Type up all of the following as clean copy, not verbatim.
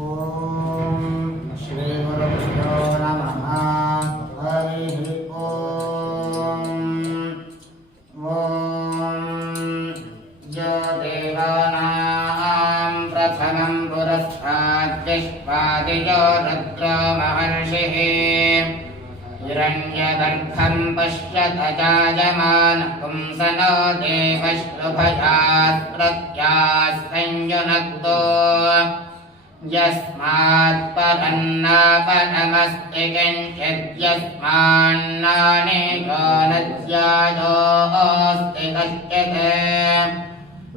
ओम श्री गुरुभ्यो नमः। हरिः ओम। ओम यो देवानां प्रथमं पुरस्तात् विश्वादियो रुद्रो महर्षिः हिरण्यगर्भं पश्यत जायमानं पुंसनो देवश्रुभयात् प्रत्यास्संयुनक्तो यस्मात् परन्नापरमस्ति किञ्चिद्यस्मान्नानेको नद्यायोऽस्ति कश्चित्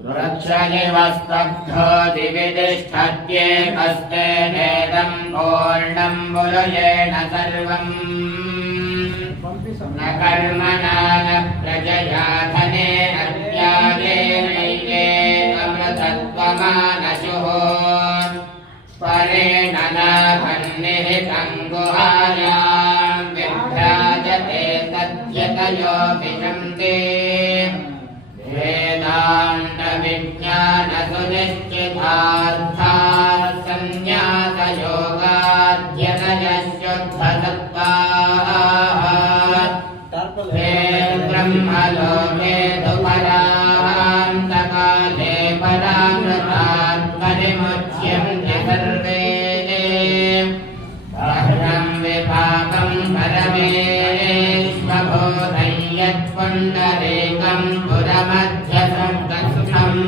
वृक्षैव स्तब्धो दिवि तिष्ठत्येकस्तेनेदं पूर्णं पुरुषेण सर्वम् न कर्मणा न प्रजया धनेन त्यागेनैके अमृतत्वमानशुः परेण लाभन्निहितं गुहायां विभ्राजते तद्यतयो विशन्ति वेदान्तविज्ञानसुनिश्चितार्थाः संन्यासयोगाद्यतयशुद्धसत्त्वाः ते ब्रह्मलोके दुपरान्तकाले परामृतात्मनिमुच्यन्ते सर्वे अहं विपाकं परमेश्वभूतं यत्पुण्डरीकं पुरमध्यसंस्थम्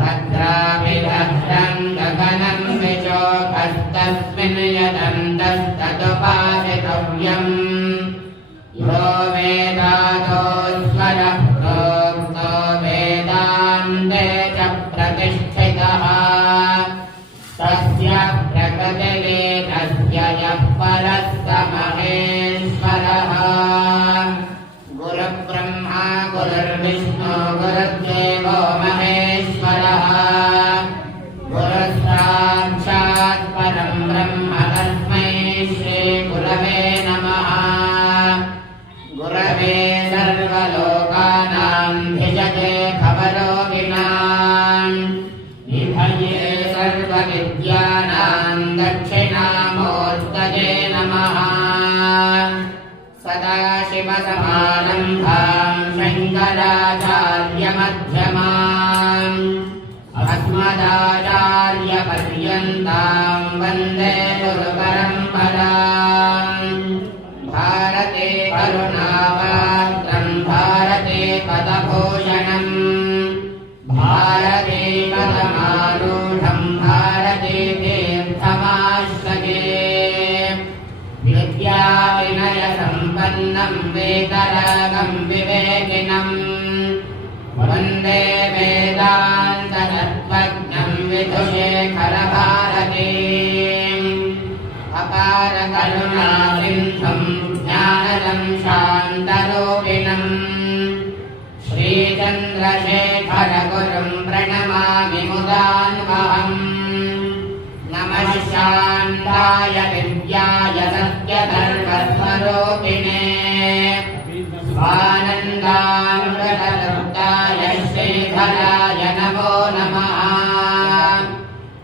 भद्राभिरभ्रं गगनं विशोभस्तस्मिन् यदन्तस्तदुपासितव्यम् यो वेदातो स्वरः प्रोक्तो वेदान्ते च प्रतिष्ठितः तस्य प्रकृतिवेदस्य यः परः स महेश्वरः गुरुब्रह्मा गुरुर्विष्णु गुरुर्देवो महेश्वरः गुरुः साक्षात् परं ब्रह्म तस्मै श्रीगुरवे नमः। गुरवे सर्वलोकानां भिषजे भवरोगिणां निधये सर्वविद्यानां दक्षिणामूर्तये नमः। सदाशिवसमारम्भां शङ्कराचार्यमध्यमाम् अस्मदाचार्यपर्यन्तां वन्दे गुरुपरम्पराम्। भारते करुणापात्रं भारते पदभूषणम् भारते पदमारूढं भारते तीर्थमाश्रये विद्याविनयसम्पन्नं वेदरागं विवेकिनम् वन्दे वेदान्ततत्त्वज्ञं विधुशेखरभारतीम् अपार करुणासिन्धुं ज्ञानदं शान्तरूपिणं श्रीचन्द्रशेखरगुरुं प्रणमामि मुदान्वहम्। नमः शान्ताय विद्याय सत्यधर्मस्वरूपिणे स्वानन्दामृततृप्ताय श्रीधराय नमो नमः।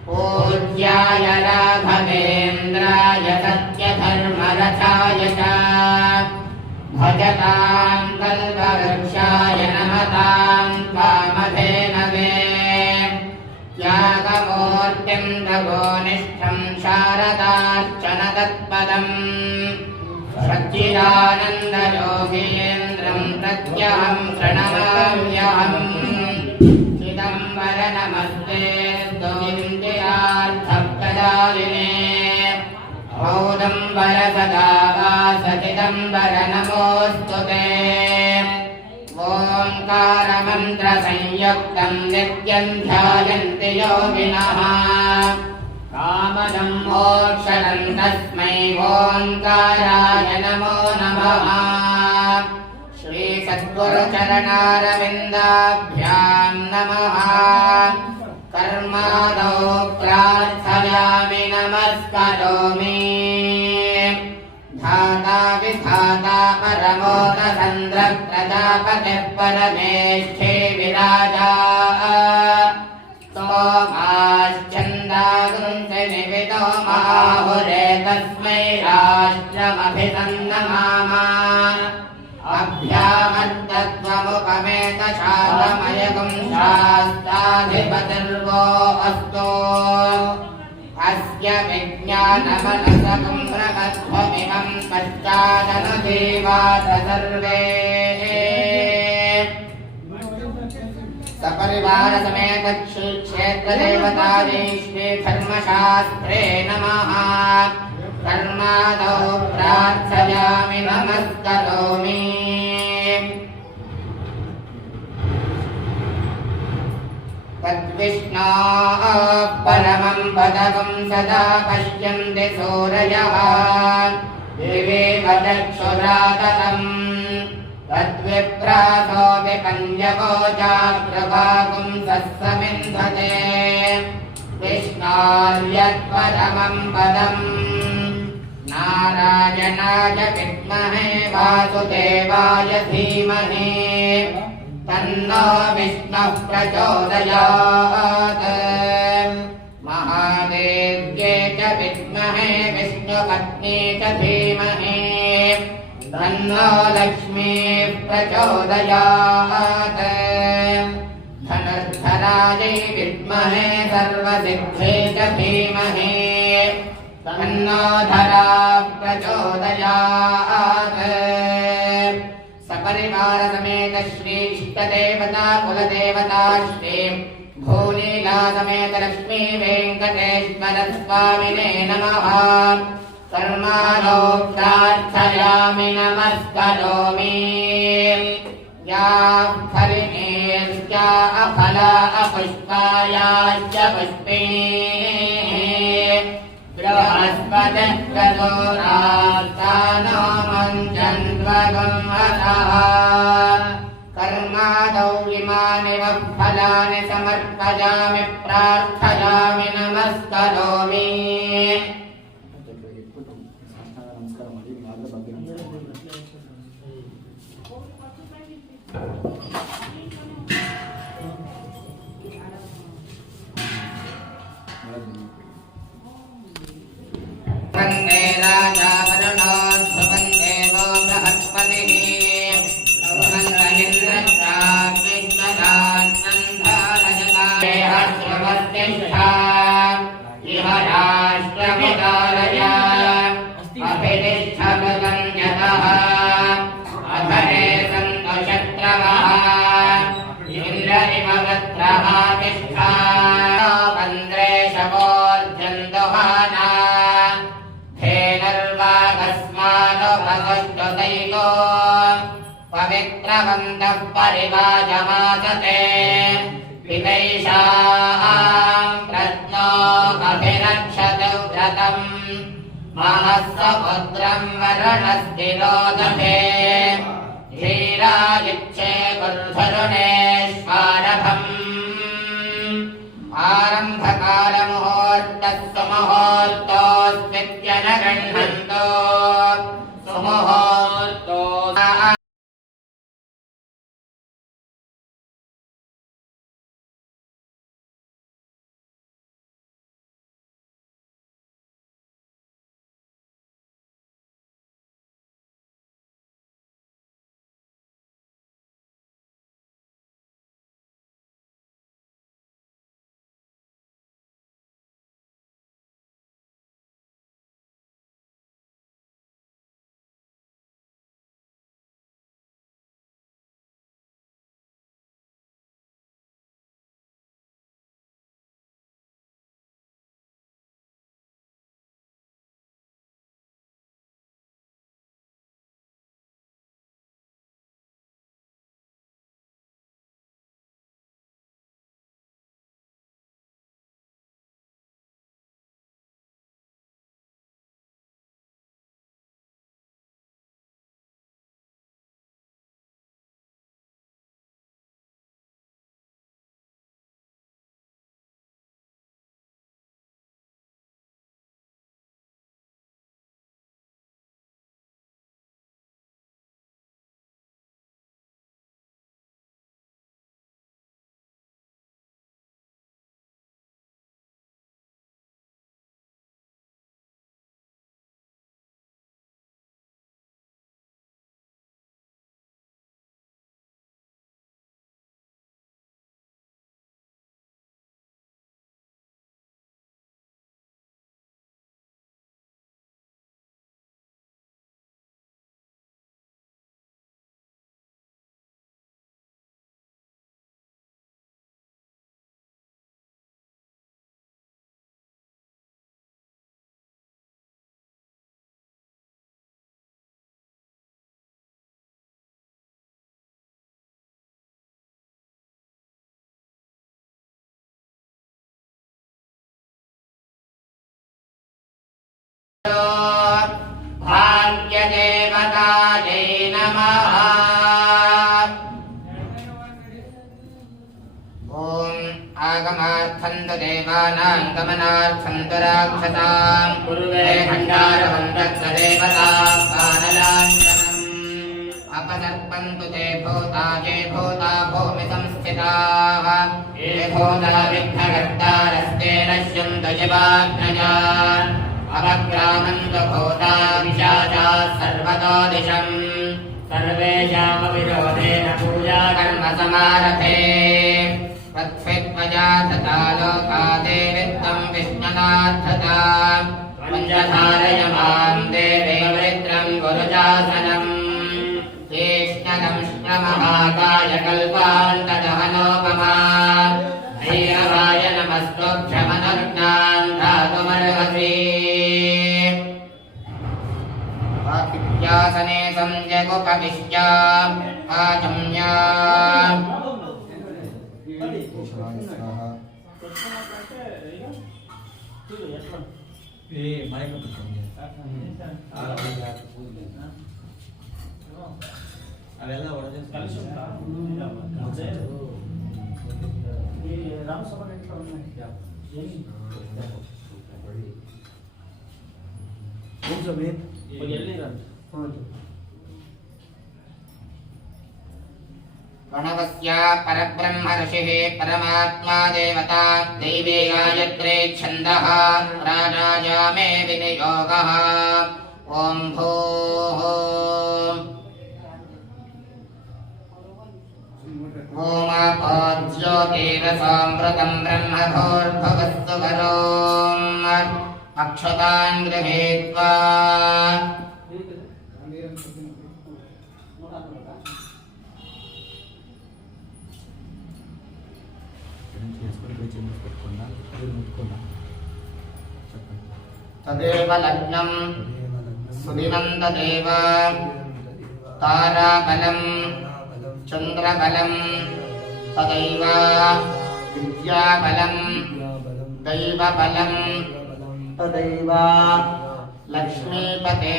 पूज्याय राघवेन्द्राय सत्यधर्मरथाय च भजतां कल्पवृक्षाय नमतां कामधेनवे त्यागमूर्तिं रघोनिष्ठं शारदार्चन तत्पदम् सच्चिदानन्दयोगीन्द्रं प्रत्यहं प्रणमाम्यहम्। चिदम्बर नमस्ते गोविन्दार्थप्रदायिने औदम्बर सदा वासचिदम्बर नमोऽस्तु ते। ओङ्कारमन्त्रसंयुक्तं नित्यं ध्यायन्ति योगिनः कामदं मोक्षदं तस्मै ओङ्काराय नमो नमः। श्रीसद्गुरुचरणारविन्दाभ्यां नमः। कर्मादौ प्रार्थयामि नमस्करोमि धाता विधाता परमोदचन्द्र प्रजापतिः परमेष्ठे विराजा सोमाश्चन्दागुंस निविदो माहुरे तस्मै राष्ट्रमभिसन्नमाम अभ्यामर्तत्वमुपमेत शालमयगुं शास्ताधिपतिर्वो अस्तु अस्य विज्ञानमनसगं प्रमध्वमिमं पश्चादनुजीवात सर्वे सपरिवार समेत श्री क्षेत्र देवतायै श्री धर्मशास्त्रे नमः कर्मादौ प्रार्थयामि नमस्करोमि तद्विष्णोः परमं पदकं सदा पश्यन्ति सूरयः दिवेव चक्षुराततम् तद्विप्रासो विपञ्जको चाग्रभागुं सत्समिन्धते विष्णोर्यत्परमं पदम् नारायणाय विद्महे वासुदेवाय धीमहि तन्नो विष्णुः प्रचोदयात् महादेव्ये च विद्महे विष्णुपत्नी च धीमहि तन्नो लक्ष्मीः प्रचोदयात् धनुर्धरायै विद्महे सर्वसिद्धे च धीमहि तन्नो धरा प्रचोदयात् सपरिवार समेत श्री इष्टदेवता कुलदेवता श्री भूलीला समेत लक्ष्मी वेङ्कटेश्वर स्वामिने नमः कर्माणो प्रार्थयामि नमस्करोमि या फलिनेश्चा अफला अपुष्पायाश्च पुष्पिणी बृहस्पतिः प्रचोरास्तानो मञ्चन्द्वगम्मतः कर्मादौ इमानि वः फलानि समर्पयामि प्रार्थयामि नमस्करोमि वन्दे राजा वरुणो ध्रुवं देवो बृहस्पतिः ध्रुवन्त इन्द्रश्चाग्निश्वरान्नन्धारजनादेहध्रुवस्तिष्ठा इह राष्ट्रमुदारय अभितिष्ठमृतं यतः अधरे सन्तु शत्रवः इन्द्र इव वृत्रः तिष्ठा वन्द्रे शवोर्जन्दुहाना धेनुर्वागस्मानुभगस्तुतैको पवित्रवन्तः परिवाजमासते विदैशाम् रत्नो अभिरक्षतु व्रतम् महस्समुद्रम् वरुणस्तिरोदधे धीरायिच्छे गुर्धरुणेश्वारभम् आरम्भकालमुहूर्तः सुमुहूर्तोऽस्मित्यन गृह्णन्तो सुमुहूर्तो देवानां गमनार्थं दुराक्षतां कुरुते खण्डारवं दत्तदेवता कानलाञ्जनम् अपसर्पन्तु ते भूता ये भूता भूमि संस्थिताः ये भूता विघ्नकर्तारस्ते नश्यन्तु शिवाग्नजान् अवक्रामन्तु भूता विशाचाः सर्वतो दिशम् सर्वेषामपि रोधेन पूजा कर्म समारभे तत्त्वजा तथा लोकादे वित्तं विष्णुनाथता पञ्चधारयमां देवे वृत्रं गुरुजासनम् शेष्णदं श्रमहाकाय कल्पान्तदहनोपमा भैरवाय नमस्तोभ्यमनर्नान् धातुमर्हसि वाक्यासने संजगुपविश्य आचम्या అವೆಲ್ಲ ಒಳಗೆ ಕಲಿಸು ರಾಮಸಭಾ प्रणवस्य परब्रह्म ऋषिः परमात्मा देवता दैवे गायत्रे छन्दः राजा मे विनियोगः ॐ भूः ओमापाज्योतिरसामृतं ब्रह्मभूर्भुवस्सु वरोम् अक्षतान् गृहीत्वा तदेव लग्नं सुदिनन्ददेव ताराबलं चन्द्रबलं तदैव विद्याबलं दैवबलं तदैव लक्ष्मीपते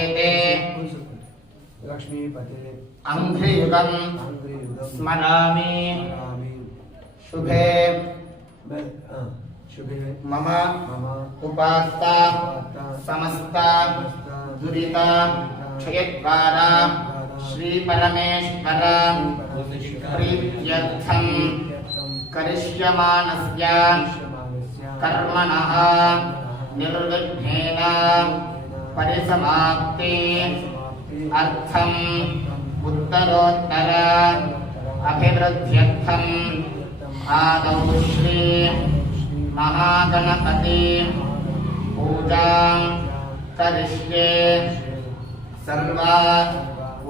अङ्घ्रियुगं स्मरामि शुभे मम उपास्ता समस्ता दुरिता क्षयद्वारा श्री परमेश्वर प्रीत्यर्थं करिष्यमाणस्य कर्मणः निर्विघ्नेन परिसमाप्ति अर्थम् उत्तरोत्तर अभिवृद्ध्यर्थम् आदौ श्री महागणपति पूजां करिष्ये सर्वा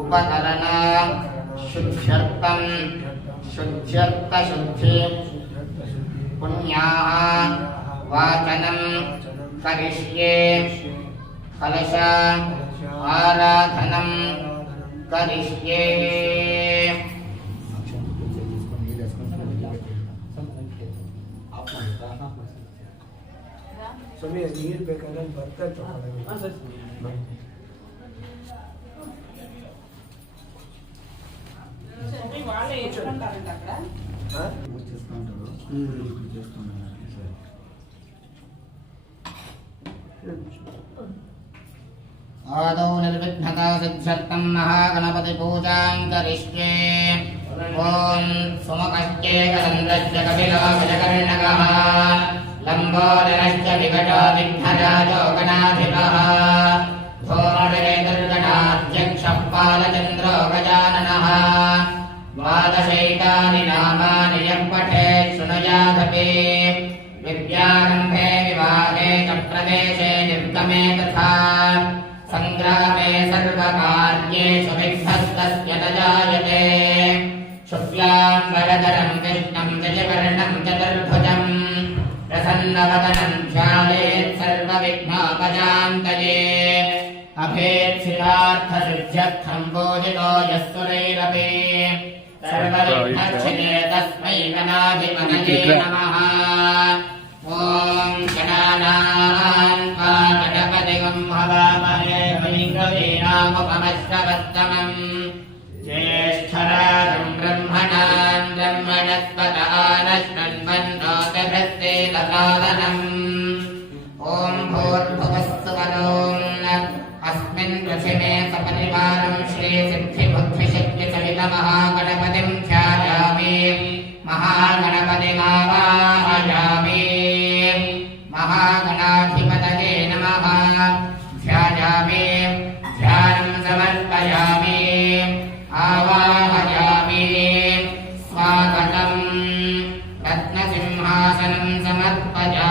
उपकरण शुद्ध्यर्थं शुद्ध्यर्थशुद्धि पुण्याः वाचनं करिष्ये कलश आराधनं करिष्ये ಸಮಯ ನೀರು ಬೇಕಾದ್ರೆ ಬರ್ತಾ आदौ निर्विघ्नता सिद्ध्यर्थं महागणपति पूजां करिष्ये ॐ सुमुखश्चेकचन्द्रस्य कपिलो गजकर्णकः लम्बोदरश्च विकटो विघ्नराजो गणाधिपः धूमविरेतुर्गणाध्यक्षः बालचन्द्रो गजाननः द्वादशैतानि नामानि यः पठेत् शृणुयादपि विद्यारम्भे विवाहे च प्रवेशे निर्गमे तथा सङ्ग्रामे सर्वकार्येषु विघ्नस्तस्य न जायते शुक्लां वरदरं कृष्णं गजकर्णं चतुर्भुजम् प्रसन्नवदनं ध्यायेत् सर्वविघ्नोपशान्तये अभेत्सिद्धार्थसिद्ध्यर्थं पूजितो यः सुरैरपि सर्वविघ्नच्छिने तस्मै गणाधिपतये नमः ॐ गणानां त्वा गणपतिं हवामहे कविं ज्येष्ठराजं ब्रह्मणां ब्रह्मणस्पत आनश्वन्वन्नोतभस्ते तथादनम्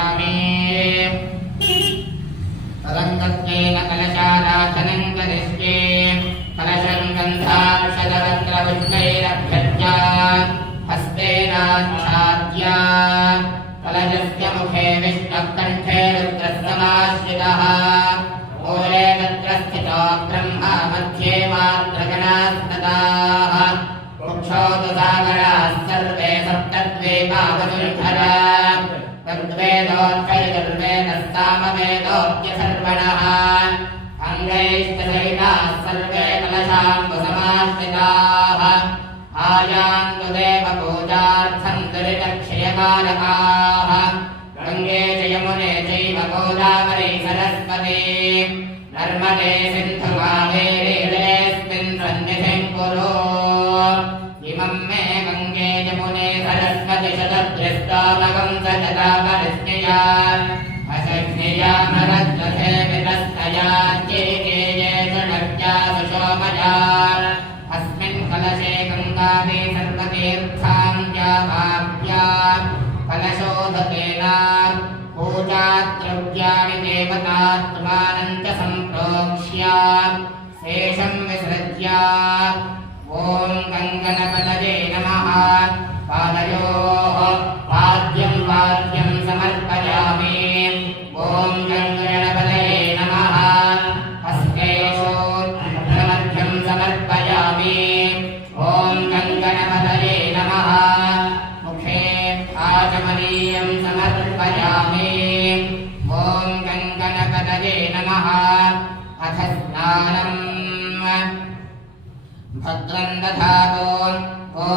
समर्पयामि तदङ्गत्वेन कलशाराधनं करिष्ये कलशं गन्धाक्षरवस्त्रपुष्पैरभ्यर्च्य हस्तेनाच्छाद्य कलशस्य मुखे विष्णुकण्ठे रुद्रस्तमाश्रितः मूले तत्र स्थितो ब्रह्मा मध्ये मात्रगणास्तदाः मोक्षोऽतु सागराः सर्वे सप्तद्वीपावसुन्धरा तद्वेदोऽर्थैर्वेदः सामवेदोऽप्यसर्वणः अङ्गैस्तसहिताः सर्वे कलशाम्बुसमाश्रिताः आयान्तु देवपूजार्थं दुरितक्षयकारकाः गङ्गे च यमुने चैव गोदावरी सरस्वती नर्मदे सिन्धु कावेरी जलेऽस्मिन् सन्निधिं कुरु इमं मे गङ्गे यमुने सरस्वति शतद्रिष्टोमगं सजता परिस्निया अशक्निया मरद्रथे वितस्तया चेकेये च नर्त्या सुशोमया अस्मिन् कलशे गङ्गादि सर्वतीर्थान्या भाव्या कलशोदकेन पूजाद्रव्याणि देवतात्मानं च सम्प्रोक्ष्य शेषं विसृज्य ॐ गङ्गणपतये नमः पादयोः पाद्यं पाद्यं समर्पयामि ॐ गङ्गणपतये नमः हस्तेषोत्रमध्यं समर्पयामि ॐ गङ्गणपतये नमः मुखे आचमनीयं समर्पयामि ॐ गङ्गणपतये नमः अथ स्नानम् भद्रं दधातु ॐ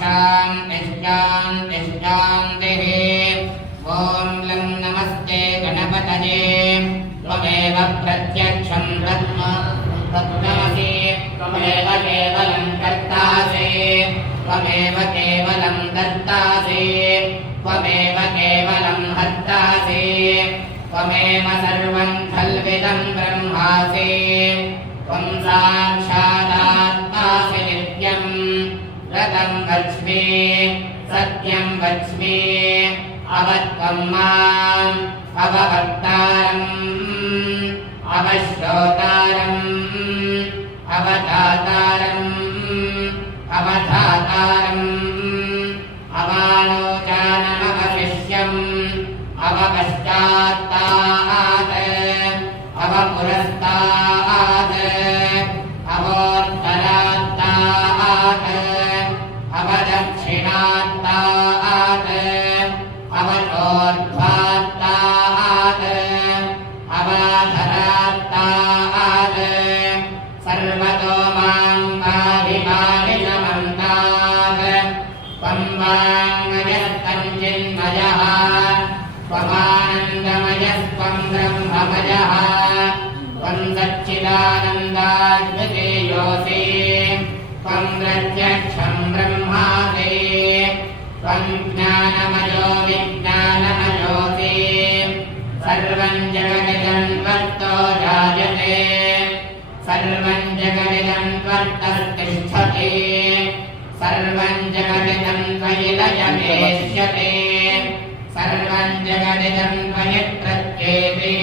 शान्तिः शान्तिः शान्तिः ॐ लं नमस्ते गणपतये त्वमेव प्रत्यक्षं ब्रह्मसि त्वमेव केवलं कर्तासि त्वमेव केवलं दत्तासि त्वमेव केवलं हर्तासि त्वमेव सर्वं खल्विदं ब्रह्मासि त्वं साक्षादात्मासि नित्यं रतं वच्मि सत्यं वच्मि अवत्वं माम् अववर्तारम् अवश्रोतारम् अवधातारम् अवधातारम् अवालोचानमवशिष्यम् अवपश्चात्तात् अवपुरस्तात् अवोत्तरात्तात् अवदक्षिणात्तात् अवचोर्ध्वात्तात् अवाधरात्तात् सर्वतो मां पाहि पाहि नमन्तात् त्वं वाङ्मयस्तञ्चिन्मयः त्वमानन्दमयस्त्वं ब्रह्ममयः त्वं सच्चिदानन्दाद्वितीयोऽसि त्वं प्रत्यक्षं ब्रह्मासि त्वं ज्ञानमयो विज्ञानमयोऽसि सर्वं जगदिदं त्वत्तो जायते सर्वं जगदिदं त्वत्तस्तिष्ठति सर्वं जगदिदं त्वयि लयमेष्यते सर्वं जगदिदं त्वयि प्रत्येति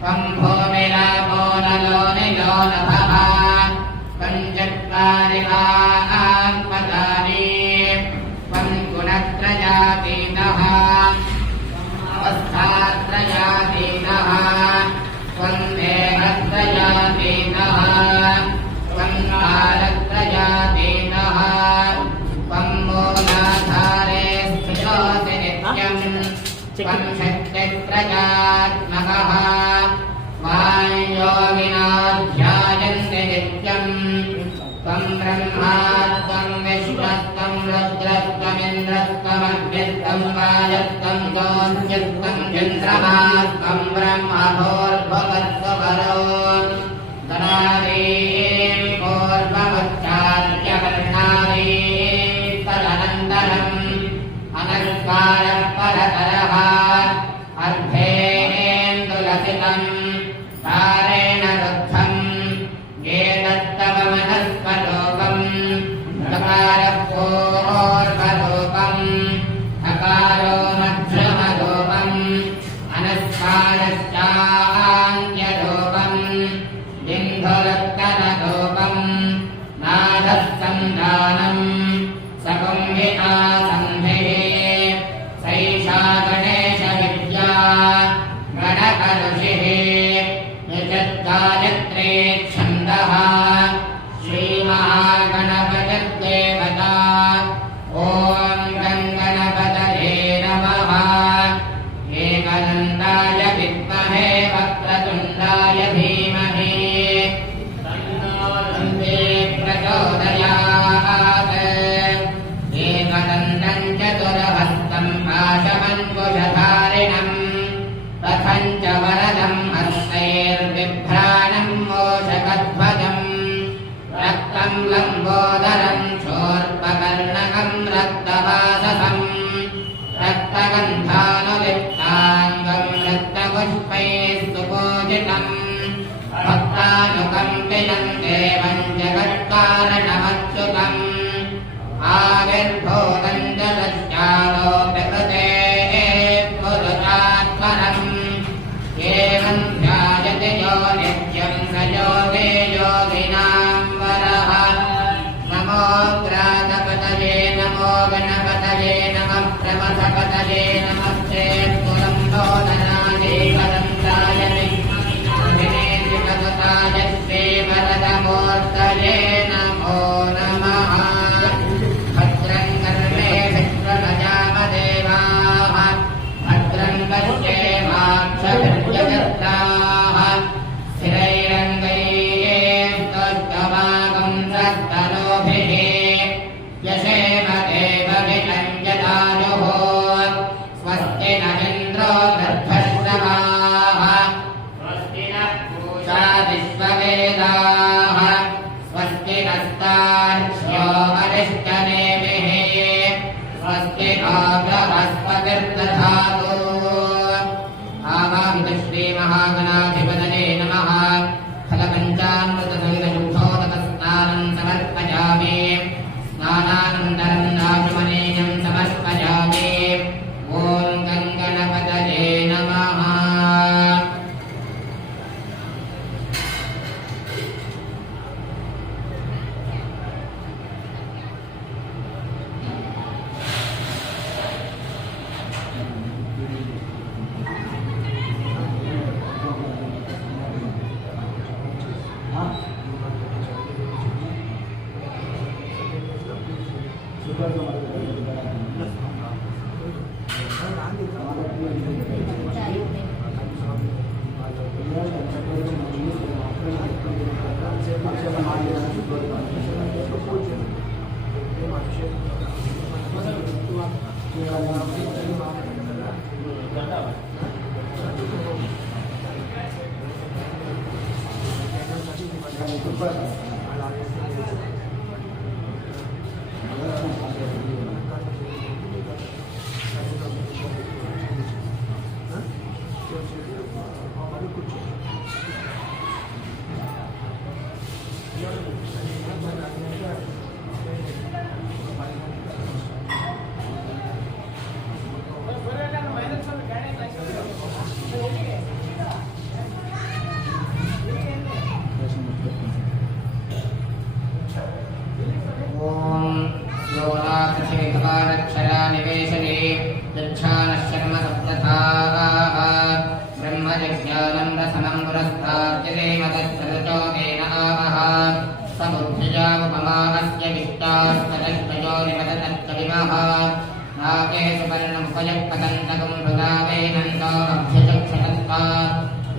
त्वं भूमिरापो नलो निलो नभः त्वं चत्वारि आत्मदानि त्वं गुणत्रयातीतः अवस्थात्रयातीतः त्वं देहत्रयातीतः त्वं कालत्रयातीतः त्वं मूलाधारे स्थितोऽसि नित्यं त्वं शक्तित्रयात्मकः वायोगिनाध्यायन्ति नित्यं त्वं ब्रह्मा त्वं विश्वस्त्वं रुद्रस्त्वमिन्द्रस्त्वमग्निस्त्वं वायुस्त्वं गोस्यस्त्वं चन्द्रमा त्वं ब्रह्मभूर्भुवस्वरो धनादीं पूर्वमुच्चार्यवर्णादीं तदनन्तरम् अनस्कारः परतरः अर्धेन्दुलसितम् तारेण रुद्धम् एतत्तवमनस्वरूपम् नकारः पूर्वरूपम् नकारो मध्यमरूपम् कालश्चान्त्यरूपम् बिन्धुरुत्तररूपम् नादस्सन्धानम् सकुम्भिता सन्धिः सैषा गणेशविद्या गणकऋषिः यजद्गायत्री छन्दः श्रीमहागणपतिर्देवता ॐ गङ्गणपतये नमः एकदन्ताय विद्महे वक्रतुण्डाय धीमहि तन्नो दन्ते प्रचोदयात् एकदन्तं चतुर्हस्तं पाशमङ्कुशधारिणम् रथं च वरदं हस्तैर्बिभ्राणं मोषकध्वजम् रक्तं लम्बोदरं शोर्पकर्णकं रक्तवाससम् रक्तगन्धानुलिप्ताङ्गं रक्तपुष्पैः सुपूजितम् भक्तानुकम्पितं देवं जगत्कारणमच्युतम् आविर्भूतं जगज्जालो प्रकृतेः पुरुषात्मनम् एवं ध्यायते यो नित्यं स योगे योगिनां वरः नमो ग्रातपतये नमो गणपतये नमः प्रमथपतये नमः चेत्पुरं नोदनादेवदन्ताय विघ्नेन्द्रिपतताय श्रीवरदमूर्तये नमो नमः भद्रं कर्णे विश्वमजामदेवाः भद्रं पश्येमाक्षभिर्यजत्राः स्थिरैरङ्गैस्तुष्टवागं सस्तनोभिः यशेम देवविनञ्जदायुः स्वस्ति न इन्द्रो वृद्धश्रवाः स्वस्ति नः पूषा विश्ववेदाः स्वस्ति नस्तार्क्ष्यो अरिष्टनेमिः स्वस्ति नो बृहस्पतिर्दधातु आवाहित श्रीमहागणाधिपतये नमः फलपञ्चामृतसङ्गयुक्तोदकस्नानं समर्पयामि स्नानानन्तरं नाशमनीयं समर्पयामि ॐ गङ्गणपतये नमः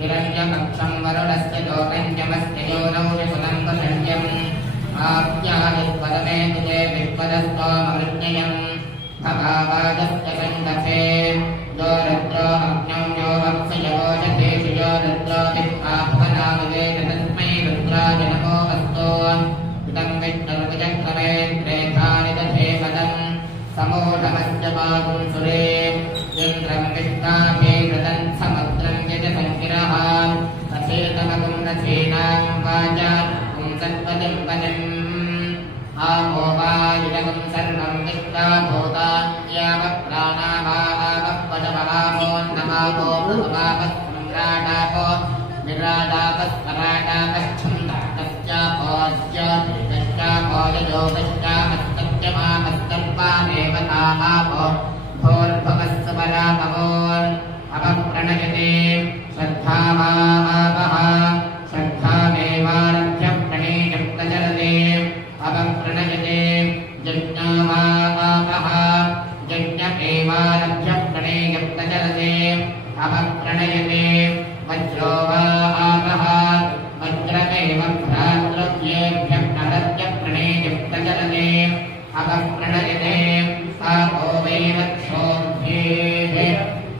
हिरण्यकक्षं वरुणस्य लोकञ्जमस्य योनौ विपुलं आप्यादिपदमे तुजे विपदस्तोमवृज्ञयम् भगावादस्य कण्ठसे यो रुद्रो अग्नौ यो अक्षयवोजधेषु यो रुद्रो दिक्पापनाविवेद तस्मै रुद्राय नमो अस्तु इदं विष्णुर्विचक्रमे त्रेधानि दधे पदम् समूढमस्यपागुं सुरे इन्द्रं विष्णाभिहृदं समुद्रं यजसङ्गिरः अचेतमगुं रथेनां वाजात् पुंसत्पदिं पदिम् आमो वा इदगुं सर्वं विष्णाभूतान्यावप्राणावावपदमहामो नमामो उपमापस्म्राडापो विराडापस्मराडापश्छन्दस्तस्यापोज्योतिष्टस्यामस्तत्यमापस्तर्पामेवतापो भोर्भवस्वरापवोन् अपप्रणयते श्रद्धावापः श्रद्धामेवारभ्य प्रणेयं प्रचरते अपप्रणयते यज्ञावापः यज्ञमेवारभ्य प्रणेयं प्रचरते अपप्रणयते वज्रो वापः वज्रमेव भ्रातृव्येभ्यः नरस्य प्रणेयं प्रचरते अपप्रणयते आपो वै रक्षोभ्येः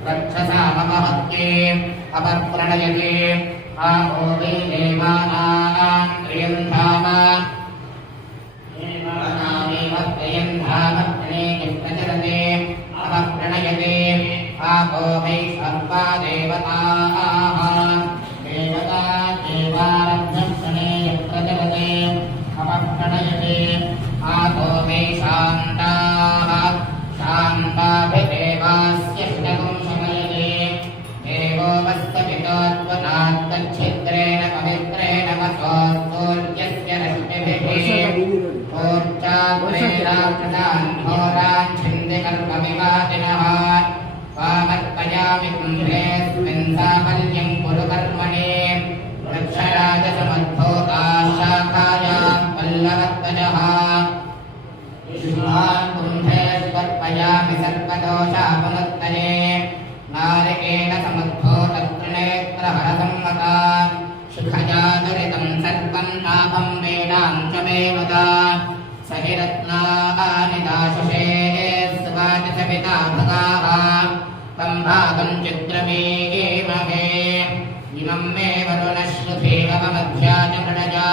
रक्षसामहत्ये अपप्रणयते आपो वै देवानां प्रियं धाम देवानामेव प्रियं धाम प्रणेयं प्रचरते अपप्रणयते आपो वै सर्वा देवताः देवता देवारभ्यः प्रणेयं प्रचरते अपप्रणयते आपो वै शान्ताः शान्ताभिदेवास्य हितगुं शमयते देवो वस्तपितोत्वनात्तच्छिद्रेण पवित्रेण वसोस्तूर्यस्य रश्मिभिः ऊर्जाग्रेणाकृतान् घोरान् छिन्दिकर्मविवादिनः वामर्पयामि कुम्भेऽस्मिन् साफल्यं कुरु कर्मणि वृक्षराजसमद्भूताः शाखायां पल्लवत्वजः युष्मान् कुम्भेष्वर्पयामि सर्पदोषापमुत्तरे नारिकेण समुद्भूतत्रिनेत्रहरसम्मता शिखया दुरितं सर्पं तापं वेदां च मे वदा स हि रत्नानि दाशुषे सुवाचसपिता भगाः तं भागं चित्रमेमहे इमं मे वरुणश्रुधेवमध्या च प्रणजा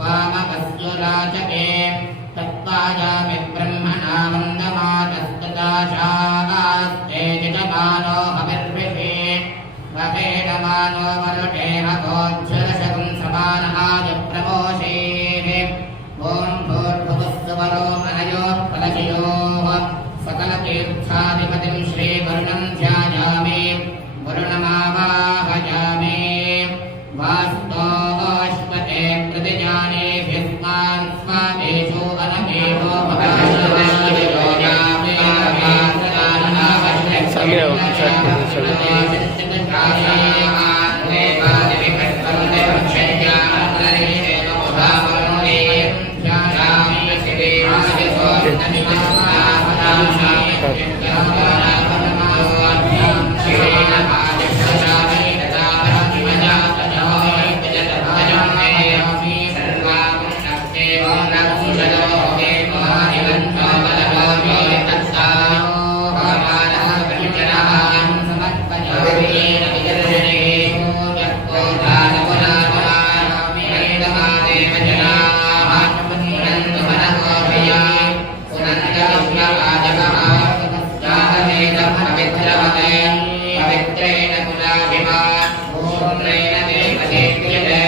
वामकस्युराचके तत्त्वायामि ब्रह्मणा वन्दमानस्तदाशास्ते यजमानो हविर्विषे ववेदमानो वरुणेन गोच्छुरशकुं समानहाय प्रमोषेः ॐ भूर्भुवस्सुवरो मनयोः फलशयोः सकलतीर्थाधिपतिं श्रीवरुणं ध्यायामि वरुणमावाहयामि वास्तोऽश्वते प्रतिजानेभ्यस्मान् स्वामेषु अनमेषु पवित्रेण कुलाभिमा पूर्णेन देवदेव्यते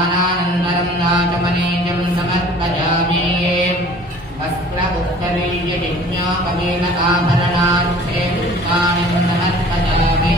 आनन्दं नाचमनीयं समर्पयामि वस्त्रमुत्तरीयज्ञापवीनकाभरणार्थे पुष्पाणि समर्पयामि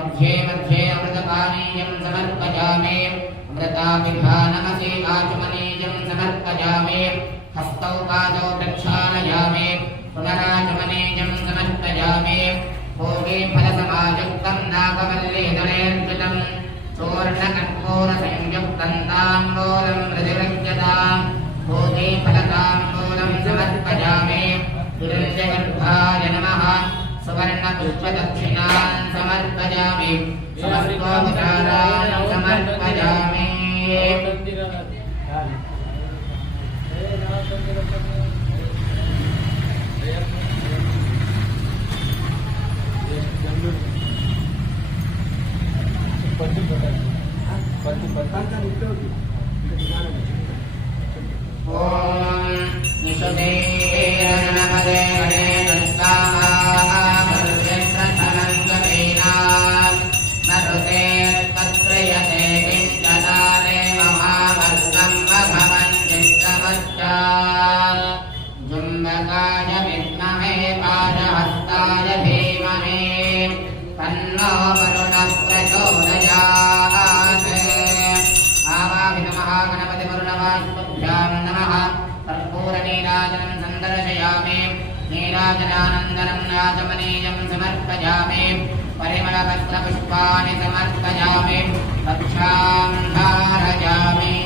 मध्ये मध्ये अमृतपानीयं समर्पयामि अमृताभिधानमसि आचमनीयं समर्पयामि हस्तौ पादौ प्रक्षालयामि पुनराचमनीयं समर्पयामि भोगे फलसमायुक्तं नागवल्लीदलेर्जितं चूर्णकर्पूरसंयुक्तं ताम्बूलं हृदिरज्यतां भोगे फलताम्बूलं समर्पयामि हिरण्यगर्भाय नमः सुवर्णपुष्पदक्षिणान् समर्पयामि समस्तोपचारान् समर्पयामि ओम निषदे नमः जुम्बकाय विद्महे पादहस्ताय धीमहि तन्नो वरुणः प्रचोदयात् आवाहिनमः गणपतिवरुणवास्तुभ्यां नमः कर्पूरनीराजनं सन्दर्शयामि नीराजनानन्दनं नाचमनीयं समर्पयामि परिमलपत्रपुष्पाणि समर्पयामि रक्षां धारयामि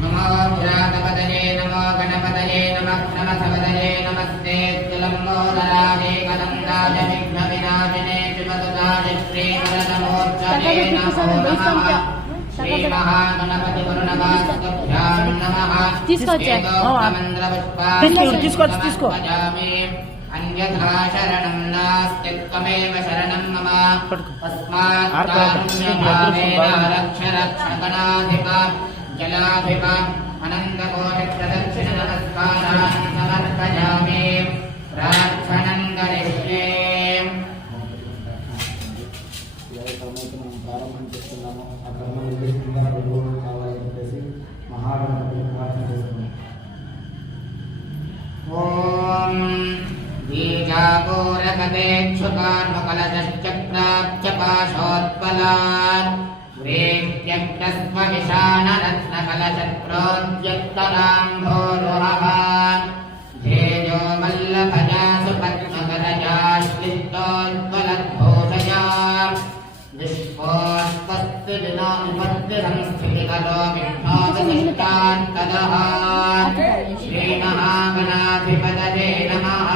नमो पुरातपदये नमो गणपतये नमः नमसपदये नमस्ते लम्बोदराजे कदन्दाय विघ्नविनाशिने शिवसुताय श्रीवरदा తీసుకో అన్యథా శరణం నాస్తి త్వమేవ శరణం మమ తస్మాత్ కారుణ్యభావేన రక్ష రక్షగణాధిప జలాధిప అనంతకోటి ప్రదక్షిణ నమస్కారాన్ సమర్పయామి ప్రార్థనం కరిష్యే. ప్రారంభం చేస్తున్నాము. ఆ కర్మ నిర్దేశంగా 2 రోజులు కావాలని చెప్పేసి మహాగణపతి ప్రార్థన చేస్తున్నాము. ఓం బీజాపూరకదేక్షుకార్మకలశ్చక్రాబ్జపాశోత్పలాన్ వ్రేత్యక్తస్వవిశానరత్నకలచక్రోద్యత్తరాంభోరుహవాన్ ధేజో వల్లభజాసు పద్మకరజాశ్లిష్టోజ్వలద్భూషజా విశ్వోత్పత్తి విపత్తి సంస్థితికలో విఘ్నోదశిష్టాంతదః. శ్రీమహాగణాధిపతయే నమః.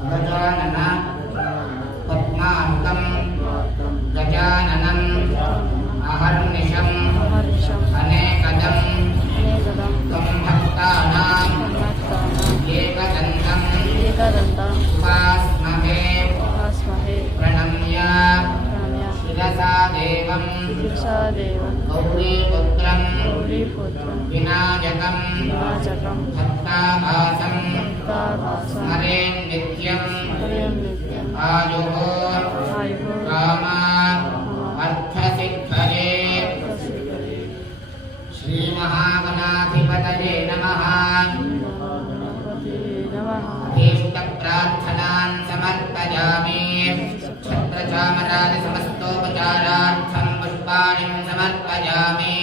అగజానన పద్మాంతం గజాననం అహర్నిశం అనేకదం త్వం భక్తానాం ఏకదంతం ఉపాస్మహే ప్రణమ్య శిరసా దేవం గౌరీపుత్రం వినాయకం భక్తాభాసం స్మరేన్ నిత్యం ఆయుః కామా అర్థసిద్ధయే. శ్రీమహాగణాధిపతయే నమః. అభీష్టప్రార్థనాన్ సమర్పయామి. ఛత్రచామరాది సమస్తోపచారార్థం పుష్పాణి సమర్పయామి.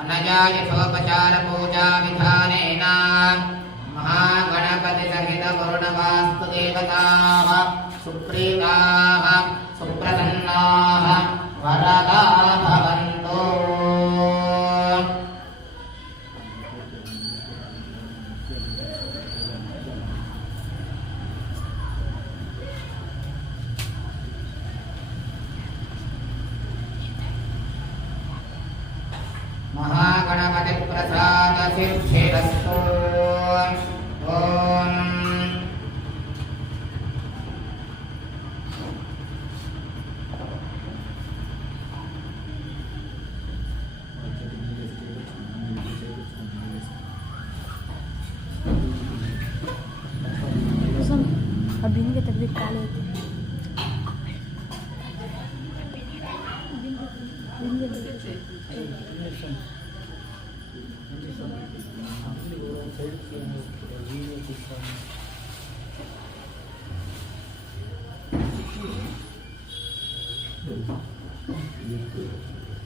అనయాయథోపచార పూజా విధానేన మహాగణపతి సహిత వరుణవాస్తు దేవతాః సుప్రీతాః సుప్రసన్నాః వరదా భవంతు. మహాగణపతి ప్రసాద సిద్ధిరస్తు. ఓం अभी नहीं तकलीफ काले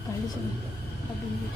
पहले से अभी नहीं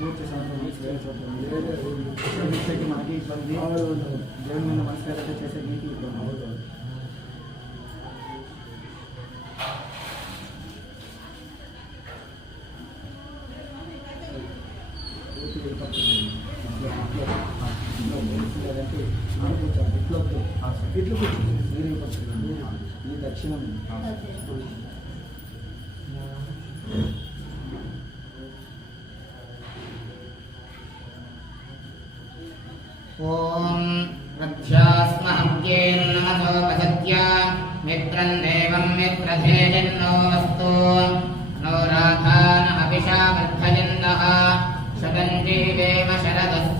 పూర్తి చేసేకి మనకి ఇబ్బంది, దేవుని మీద మనస్కారం చేసే మీకు ఇబ్బంది అవుతుంది. ఈ దక్షిణం ఓం రథ్యాస్మహ్యేన్నమసోపసత్య మిత్రం దేవం మిత్రధేజన్నో అస్తు నో రాధాన అభిషా వర్ధయంతః శతం జీవేమ శరదస్సు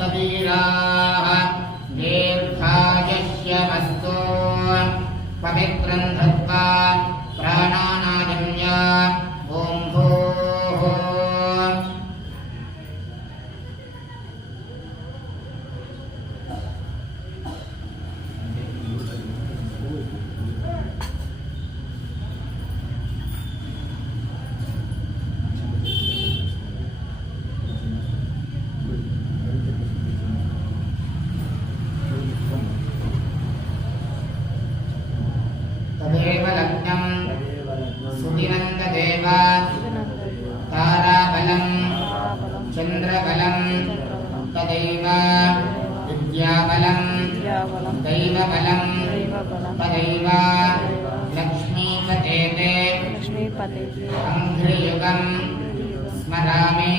तदेव विद्याबलं విద్యాబలం दैवबलं దైవబలం तदैव लक्ष्मीपतेते లక్ష్మీపతి अङ्घ्रियुगं स्मरामि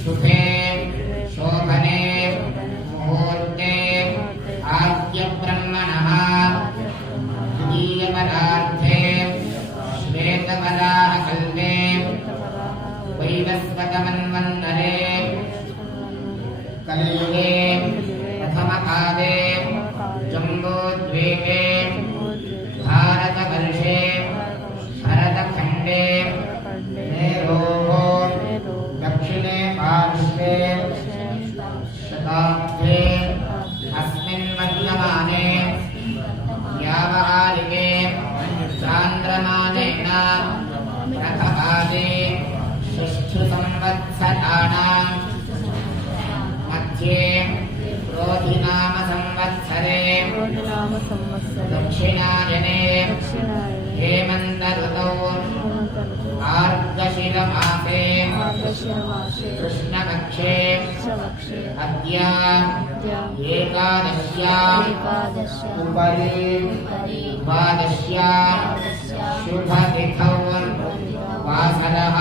शुभे शोभने मुहूर्ते आद्यब्रह्मणः द्वितीयपरार्धे श्वेतवराहकल्पे वैवस्वतमन्वन्तरे कलियुगे प्रथमपादे जम्बूद्वीपे भारतवर्षे भरतखण्डे मेरोः दक्षिणे पार्श्वे शताब्दे अस्मिन् वर्तमाने व्यावहारिके चान्द्रमानेन प्रथमादे षष्ठसंवत्सराणां मध्ये क्रोधिनाम संवत्सरे నామ సంవత్సరం दक्षिणायने దక్షిణాయనే हेमन्त ऋतौ मार्गशिरमासे మార్గశిరమాసే कृष्णपक्षे కృష్ణపక్షే अद्य అద్య एकादश्याम् ఏకాదశ్య उपरि ఉపరి द्वादश्या शुभतिथौ वासरः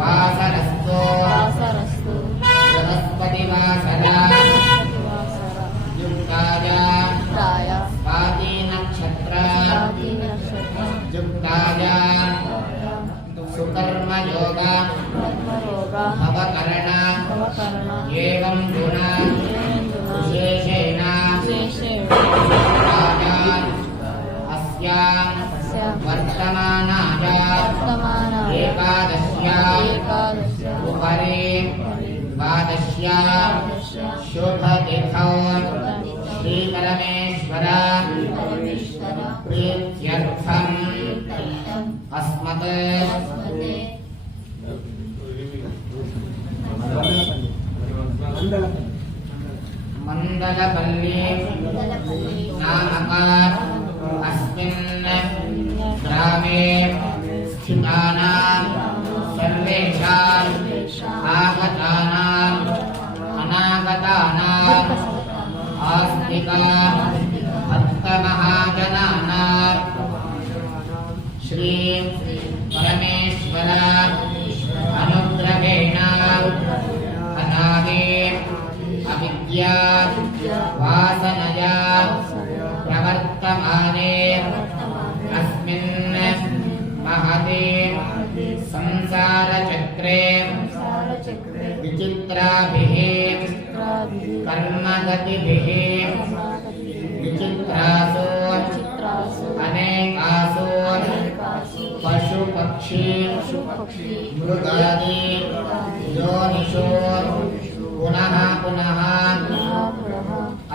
वासरस्तो వాసరస్తు बृहस्पतिवासर వాసర युक्ताय ప్రాయ स्वाति नक्षत्र ఆది నక్షత్రం युक्ताय सुकर्मयोग కర్మయోగ भवकरण భవకరణ एवं गुण विशेषेण युक्ताय अस्याम् वर्तमानाय వర్తమానాయ एकादश्या ఏకాదశ్య उपरि द्वादश्या शुभतिथौ श्रीपरमेश्वर పరమేశ్వర प्रीत्यर्थम् अस्मत् मण्डलपल्ली नामक अस्मिन् ग्रामे स्थितानां सर्वेषाम् आगतानाम् अनागतानाम् आस्तिक भक्तमहाजनानां श्री परमेश्वर अनुग्रहेण अनादि अविद्या वासनया प्रवर्तमाने अस्मिन् महते संसारचक्रे विचित्राभिः कर्मगतिभिः विचित्रासु अनेकासु पशुपक्षी मृगादि योनिषु पुनः पुनः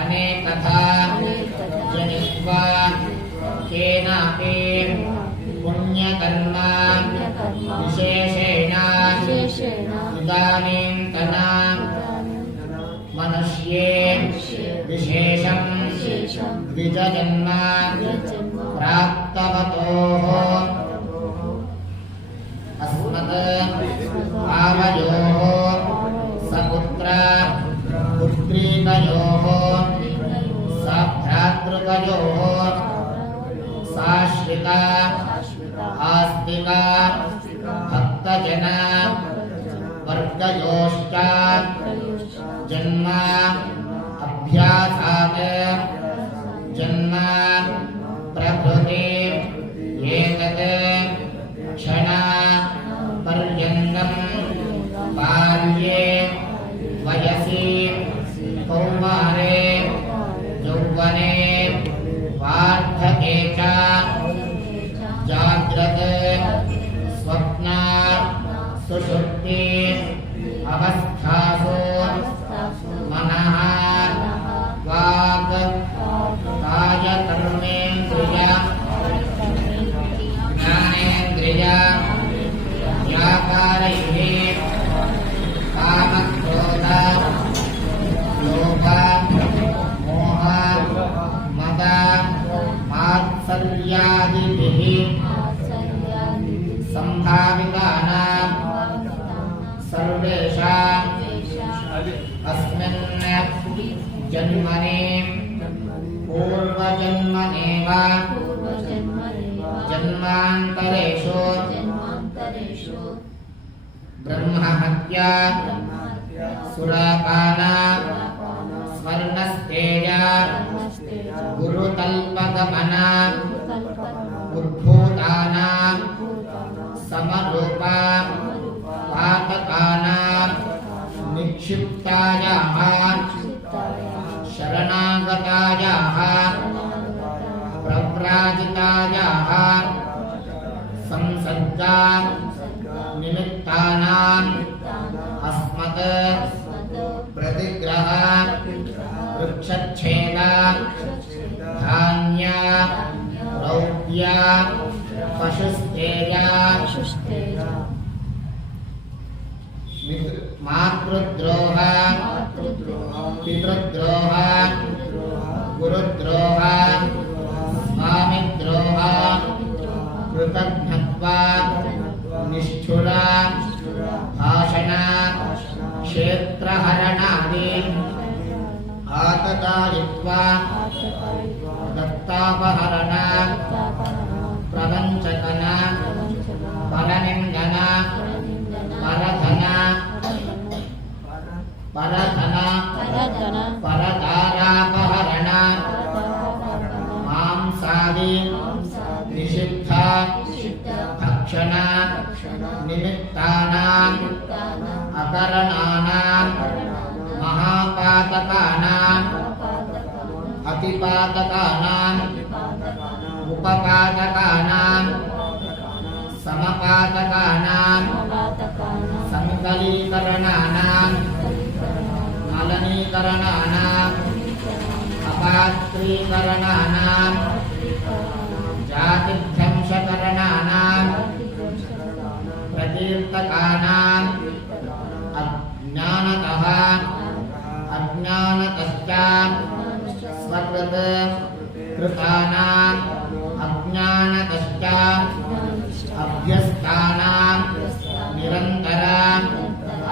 अनेकथा जनित्वा केनापि पुण्यकर्म विशेषेण इदानीन्तन मनुष्ये विशेषं द्विजजन्म प्राप्तवतोः अस्मत् आवयोः सपुत्र पुत्रीकयोः साभ्रातृकयोः साश्रिता आस्तिक भक्तजन वर्गयोश्च जन्म अभ्यासात् जन्म प्रभृति एतत् क्षण पर्यन्तं बाल्ये वयसि कौमारे यौवने वार्धके च जाग्रत् स्वप्न सुषुप्ति अवस्थासु मनः वाक् कायकर्मेन्द्रिय ज्ञानेन्द्रिय व्यापारैः कामक्रोध लोभ मोह मद मात्सर्यादिभिः संभावितानां सर्वेषां अस्मिन् जन्मने पूर्वजन्मनेव जन्मान्तरेषु ब्रह्महत्या सुरापान स्वर्णस्तेज गुरुतल्पगमन उद्भूतानां समरूपा पातकानां निक्षिप्तायाः शरणागतायाः प्रव्राजितायाः संसर्गा निमित्तानां अस्मत् प्रतिग्रह वृक्षच्छेद धान्य रौद्य पशुस्तेज मातृद्रोह पितृद्रोह गुरुद्रोह स्वामिद्रोह कृतघ्नत्वा निष्ठुर भाषण क्षेत्रहरणादि आततायित्वा दत्तापहरण प्रवञ्चकन परनिन्दन परधन परदारापहरण मांसादि निषिद्ध भक्षण निमित्तानां अकरणानां महापातकानां अतिपातकानां उपपातकानां समपातकानां संकलीकरणानां मलनीकरणानां अपात्रीकरणानां जातिध्वंसकरणानां प्रकीर्तकानां अज्ञानतः अज्ञानतश्च स्वकृत कृतानां अज्ञानतश्च अभ्यस्तानां निरन्तर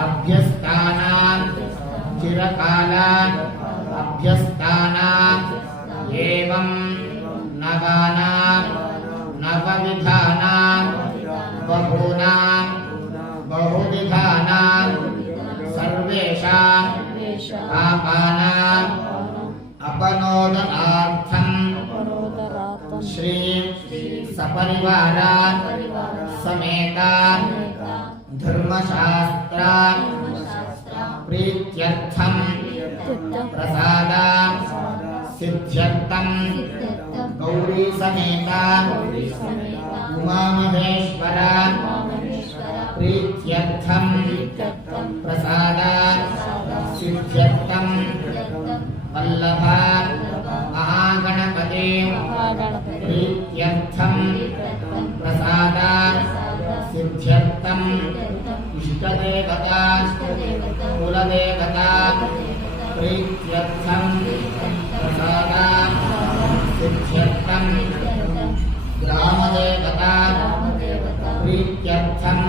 अभ्यस्तानां चिरकाल अभ्यस्तानां एवं नवानां नवविधानां बहूनां बहुविधानां सर्वेषां पापानां अपनोदनार्थं श्री सपरिवार समेत धर्मशास्त्र प्रीत्यर्थं प्रसाद सिद्ध्यर्थं गौरी समेत उमामहेश्वर प्रीत्यर्थं प्रसाद सिद्ध्यर्थं वल्लभ महागणपते प्रीत्यर्थं प्रसाद सिद्ध्यर्थं इष्टदेवता कुलदेवता प्रीत्यर्थं प्रसाद सिद्ध्यर्थं ग्रामदेवता प्रीत्यर्थं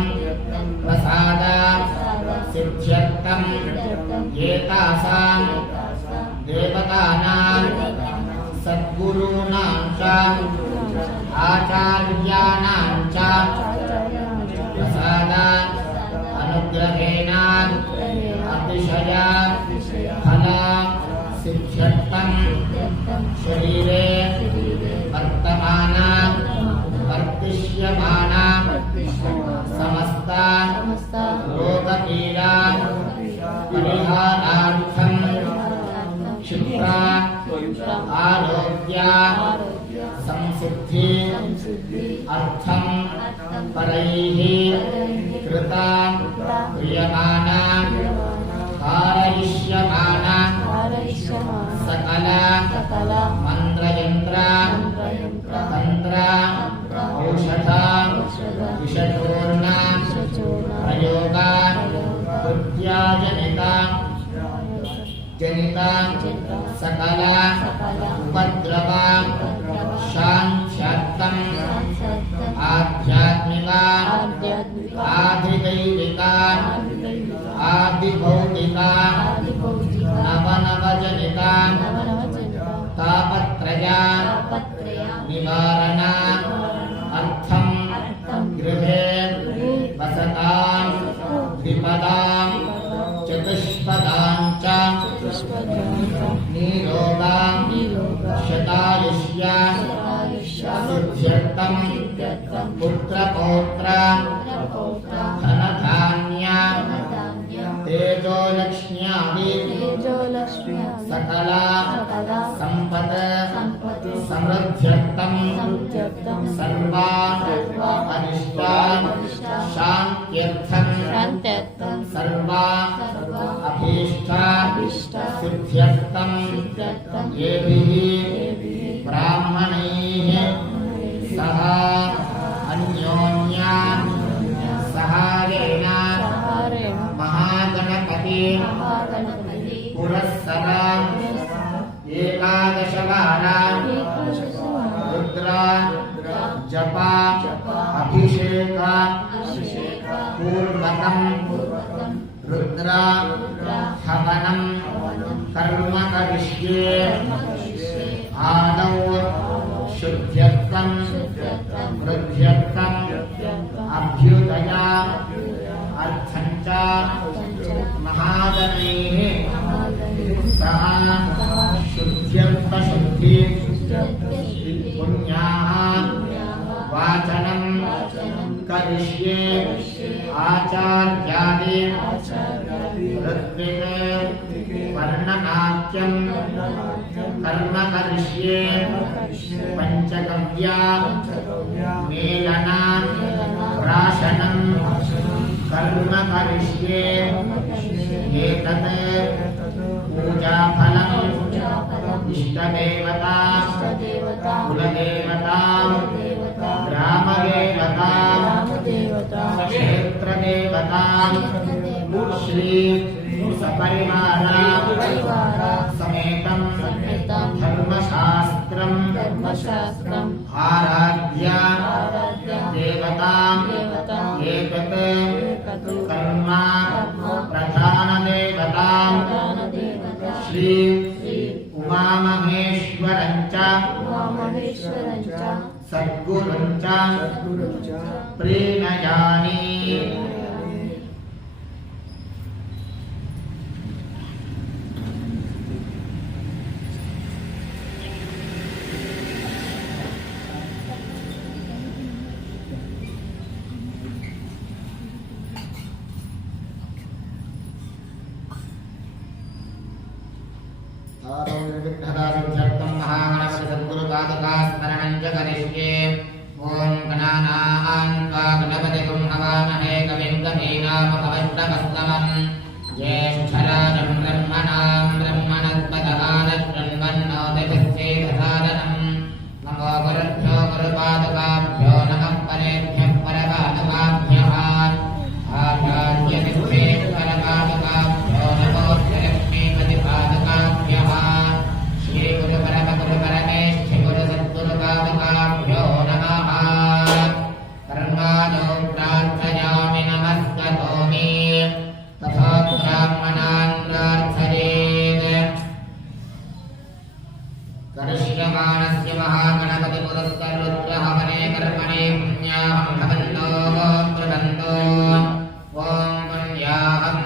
प्रसाद सिद्ध्यर्थं एतासां देवतानां सद्गुरूणां च आचार्याणां च प्रसाद अनुग्रहेण अतिशय फल सिद्ध्यर्थं शरीरे वर्तमान वर्तिष्यमान समस्त रोगपीडा परिहारार्थं क्षिप्र आरोग्य संसिद्धि अर्थं परैः कृत क्रियमाण कारयिष्यमाण सकल मंत्रयंत्र तंत्र औषध विषचूर्ण प्रयोग जनित सकल उपद्रव शांत्यर्थं आध्यात्मिक आधिदैविक आदिभौतिक निवारण अर्थम गृहे वसतां द्विपदां चतुष्पदां च निरोगां शतायुष्या सिद्ध्यर्थं पुत्रपौत्र धनधान्य तेजोलक्ष्म्यादि सकला संपद समृद्ध्यर्थं सर्वान् अनिष्टान् शान्त्यर्थं सर्वा अभीष्टा सिद्ध्यर्थं येभिः ब्राह्मणैः सह अन्योन्या सहायेन महागणपति पुरस्सर एकादशवारा रुद्र जपा अभिषेक पूर्वकं रुद्र हवनं कर्म करिष्ये आदौ शुद्ध्यर्थं वृद्ध्यर्थं अभ्युदया अर्थं च महागणैः सह शुद्ध्यर्थशुद्धि पुण्याः वाचनं करिष्ये आचार्यादि ऋत्विक् वर्णनाट्यं कर्म करिष्ये पंचगव्या मेलना प्राशनं कर्म करिष्ये एतत् पूजाफलम् इष्टदेवता कुलदेवता ग्रामदेवता क्षेत्रदेवता श्री सपरिवार समेतं धर्मशास्त्रम् आराध्य देवतां एतत् कर्म प्रधानदेवतां श्री उमामहेश्वरं च सद्गुरुं च प्रीणयामि। विघ्नदासिद्ध्यर्थं महागणपति सद्गुरुपादुकास्मरणं च करिष्ये। ॐ गणानां त्वा गणपतिं हवामहे कविं कवीनामुपमश्रवस्तमम् ज्येष्ठराजं ब्रह्मणां ब्रह्मणस्पतः नशृण्वन्नोतिभिश्चेदसादनम्। नमो गुरुभ्यो गुरुपादुकाभ्यो नमः परेभ्यः परपादुकाभ्यः आचार्यसिद्धेश्वरपादुकाभ्यो नमो लक्ष्मीपतिपादुकाभ्यः श्रीगुरुपरमगुरुपरमेष्ठि गुरुसद्गुरुपादुकाभ्यो नमः। कर्मादौ प्रार्थयामि नमस्करोमि तथा ब्राह्मणान् प्रार्थयेत्। करिष्यमाणस्य महागणपतिपुरस्सरुद्रहवने कर्मणे पुण्याहं भवन्तो ब्रुवन्तो। ॐ पुण्याहं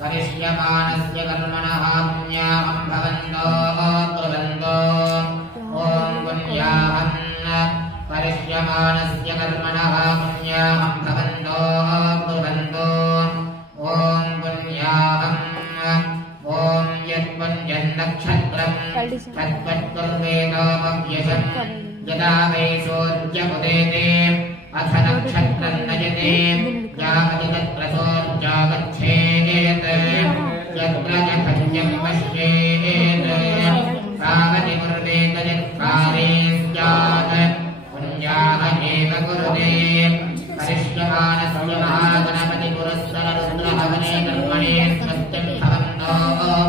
करिष्यमाणस्य कर्मणः पुण्याहं भवन्तो ब्रुवन्तो। ॐ पुण्याहं करिष्यमाणस्य कर्मणः पुण्याहं भवन्तो ब्रुवन्तो। ॐ पुण्याहं ॐ यत्पुण्यन्नक्षत्रं तत्त्वत्कुर्वेदोपव्यशम् यदा वै सोऽर्जमुदेते अथ नक्षत्रं नयते यावति तत्र सोऽर्जागच्छेत् यत्र च भज्यं पश्येत् तावति कुरुतेत यत्काले स्यात् पुण्याः एव कुरुते। करिष्यमाणस्य महागणपतिपुरस्सररुद्रहवने कर्मणे स्वस्तिं भवन्तो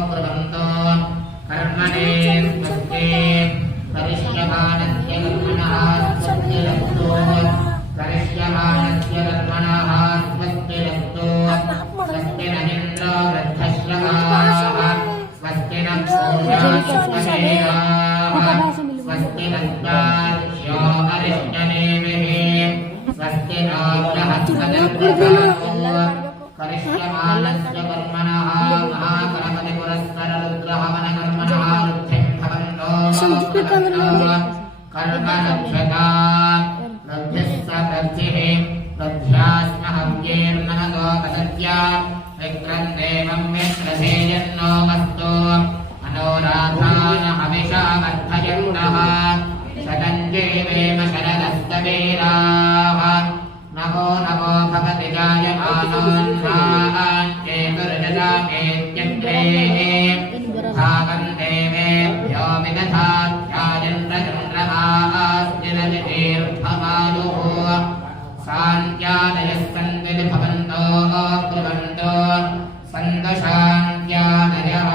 ब्रुवन्तो। कर्मणे स्वस्ति करिष्यमाणस्य कर्मणः स्वस्तिरस्तु। करिष्यमाणस्य कर्मणः स्वस्तिरस्तु। स्वस्ति न इन्द्रो वृद्धश्रवाः स्वस्ति न पूर्वा स्वस्ति नस्तार्क्ष्यो अरिष्टनेमिः स्वस्ति नो बृहस्पतिर्दधातु करिष्यमाणस्य कर्मणः महागणपतिपुरस्सररुद्रहवनकर्मणः वृद्धिं भवन्तो कर्मरक्षता लब्धिः स लब्धिः लब्ध्यास्महव्येर्नमतो वदत्या विक्रन्देवं विक्रसेयन्नोमस्तु अनोराधान हविषावर्धयन्तः शतञ्जीवेम शरदस्तवीराः नमो नमो भगति जायमानोन्नाञ्चेतुर्जजामेत्यग्रे भागं देवेभ्यो विदधात्यायन्द्रचन्द्रमास्तिरजितीर्थमायुः शान्त्यादयः सन्विभवन्तो ब्रुवन्तो सन्दशान्त्यादयः